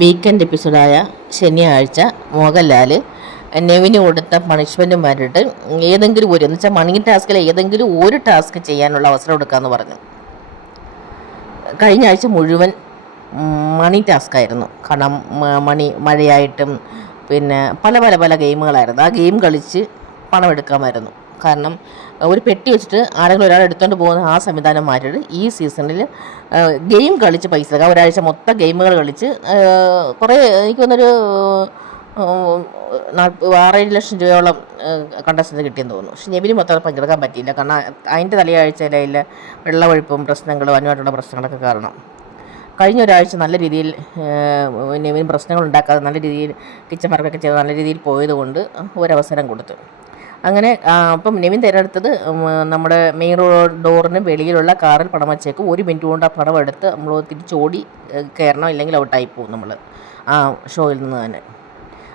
Weekend എപ്പിസോഡായ ശനിയാഴ്ച മോഹൻലാൽ നെവിന് കൊടുത്ത പണിഷ്മെൻറ്റുമായിട്ട് ഏതെങ്കിലും ഒരു എന്ന് വെച്ചാൽ മണി ടാസ്കിൽ ഏതെങ്കിലും ഒരു ടാസ്ക് ചെയ്യാനുള്ള അവസരം എടുക്കാമെന്ന് പറഞ്ഞു. കഴിഞ്ഞ ആഴ്ച മുഴുവൻ മണി ടാസ്ക്കായിരുന്നു. കാരണം മഴയായിട്ടും പിന്നെ പല പല പല ഗെയിമുകളായിരുന്നു. ആ ഗെയിം കളിച്ച് പണം എടുക്കാമായിരുന്നു. കാരണം ഒരു പെട്ടി വെച്ചിട്ട് ആരെങ്കിലും ഒരാൾ എടുത്തുകൊണ്ട് പോകുന്ന ആ സംവിധാനം മാറ്റിയിട്ട് ഈ സീസണിൽ ഗെയിം കളിച്ച് പൈസ എടുക്കുക. ഒരാഴ്ച മൊത്തം ഗെയിമുകൾ കളിച്ച് കുറേ എനിക്ക് തോന്നുന്നൊരു 6-7 ലക്ഷം രൂപയോളം കണ്ടസ്റ്റൻറ്റ് കിട്ടിയെന്ന് തോന്നുന്നു. പക്ഷേ നെവിന് മൊത്തം പങ്കെടുക്കാൻ പറ്റിയില്ല. കാരണം അതിൻ്റെ തലയാഴ്ചയിലെ വെള്ളമൊഴുപ്പും പ്രശ്നങ്ങളും അനുമായിട്ടുള്ള പ്രശ്നങ്ങളൊക്കെ കാരണം കഴിഞ്ഞ ഒരാഴ്ച നല്ല രീതിയിൽ നെവിന് പ്രശ്നങ്ങൾ ഉണ്ടാക്കാതെ നല്ല രീതിയിൽ കിച്ചൺ വർക്കൊക്കെ ചെയ്ത് നല്ല രീതിയിൽ പോയതുകൊണ്ട് ഒരവസരം കൊടുത്തു. അങ്ങനെ അപ്പം നെവിൻ തിരഞ്ഞെടുത്തത് നമ്മുടെ മെയിൻ ഡോറിന് വെളിയിലുള്ള കാറിൽ പണം വച്ചേക്കും. 1 മിനിറ്റ് കൊണ്ട് ആ പണം എടുത്ത് നമ്മൾ തിരിച്ചോടി കയറണം, ഇല്ലെങ്കിൽ ഔട്ടായി പോകും നമ്മൾ ആ ഷോയിൽ നിന്ന് തന്നെ.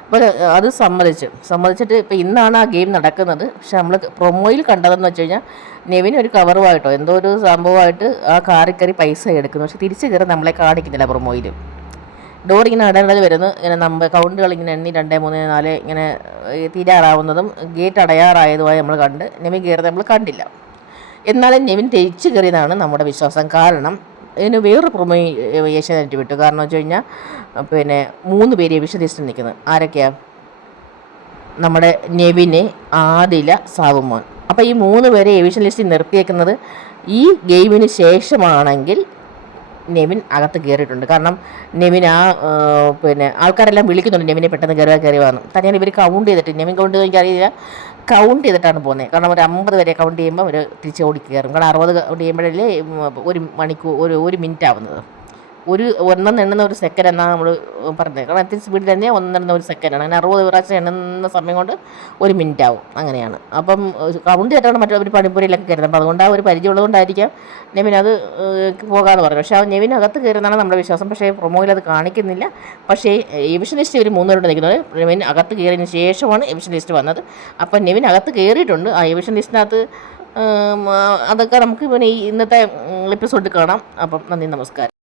അപ്പോൾ അത് സമ്മതിച്ചിട്ട് ഇപ്പോൾ ഇന്നാണ് ആ ഗെയിം നടക്കുന്നത്. പക്ഷെ നമ്മൾ പ്രൊമോയിൽ കണ്ടതെന്ന് വെച്ച് കഴിഞ്ഞാൽ നെവിൻ ഒരു കവറുമായിട്ടോ എന്തോ ഒരു സംഭവമായിട്ട് ആ കാറിൽ കയറി പൈസ എടുക്കുന്നു. പക്ഷെ തിരിച്ച് കയറി നമ്മളെ കാണിക്കുന്നില്ല പ്രൊമോയിൽ. ഡോർ ഇങ്ങനെ അടയാളത്തിൽ വരുന്നു, ഇങ്ങനെ കൗണ്ടുകൾ ഇങ്ങനെ എണ്ണി 2, 3, 4 ഇങ്ങനെ തീരാറാവുന്നതും ഗേറ്റ് അടയാറായതുമായി നമ്മൾ കണ്ട് നെവിൻ കയറുന്നത് നമ്മൾ കണ്ടില്ല. എന്നാലും നെവിൻ തിരിച്ച് കയറിയതാണ് നമ്മുടെ വിശ്വാസം. കാരണം ഇതിന് വേറൊരു പ്രൊമോ ഏഷ്യാനെറ്റ് വിട്ടു. കാരണം വെച്ച് കഴിഞ്ഞാൽ പിന്നെ 3 പേര് എവിഷൻ ലിസ്റ്റിൽ നിൽക്കുന്നത്. ആരൊക്കെയാണ്? നമ്മുടെ നെവിന്, ആദില, സാബുമോൻ. അപ്പോൾ ഈ 3 പേരെ എവിഷൻ ലിസ്റ്റിൽ നിർത്തിയേക്കുന്നത് ഈ ഗെയിമിന് ശേഷമാണെങ്കിൽ നെവിൻ അകത്ത് കയറിയിട്ടുണ്ട്. കാരണം നെവിൻ പിന്നെ ആൾക്കാരെല്ലാം വിളിക്കുന്നുണ്ട് നെവിനെ പെട്ടെന്ന് കയറി വന്നു. തന്നെയാണ് ഇവർ കൗണ്ട് ചെയ്തിട്ട് നെവിൻ കൗണ്ട് ചെയ്ത് എനിക്കറിയില്ല, കൗണ്ട് ചെയ്തിട്ടാണ് പോകുന്നത്. കാരണം ഒരു 50 വരെ കൗണ്ട് ചെയ്യുമ്പോൾ അവർ തിരിച്ച് ഓടി കയറും. കാരണം 60 കൗണ്ട് ചെയ്യുമ്പോഴല്ലേ 1 മണിക്കൂർ 1 മിനിറ്റ് ആവുന്നത്. ഒന്നെണ്ണുന്ന 1 സെക്കൻഡ് എന്നാണ് നമ്മൾ പറഞ്ഞത്. കാരണം അത്യാവശ്യം സ്പീഡിൽ തന്നെ 1 സെക്കൻഡാണ്. അങ്ങനെ 60 പ്രാവശ്യം എണ്ണുന്ന സമയം കൊണ്ട് 1 മിനിറ്റ് ആവും. അങ്ങനെയാണ്. അപ്പം കൗണ്ട് ചെയ്തിട്ടാണ് മറ്റൊരു പണിപ്പുരയിലൊക്കെ കയറുന്നത്. അപ്പോൾ അതുകൊണ്ട് ആ ഒരു പരിചയമുള്ളതുകൊണ്ടായിരിക്കാം നെവിൻ അത് പോകാമെന്ന് പറഞ്ഞു. പക്ഷേ ആ നെവിൻ അകത്ത് കയറുന്നതാണ് നമ്മുടെ വിശ്വാസം. പക്ഷേ പ്രൊമോയിൽ അത് കാണിക്കുന്നില്ല. പക്ഷേ എവിഷൻ ലിസ്റ്റ് ഇവർ 3 പേരോട് നിൽക്കുന്നത്. നെവിൻ അകത്ത് കയറിയതിന് ശേഷമാണ് എവിഷൻ ലിസ്റ്റ് വന്നത്. അപ്പം നെവിൻ അകത്ത് കയറിയിട്ടുണ്ട്. ആ എവിഷൻ ലിസ്റ്റിനകത്ത് അതൊക്കെ നമുക്ക് ഇന്നത്തെ എപ്പിസോഡിൽ കാണാം. അപ്പം നന്ദി, നമസ്കാരം.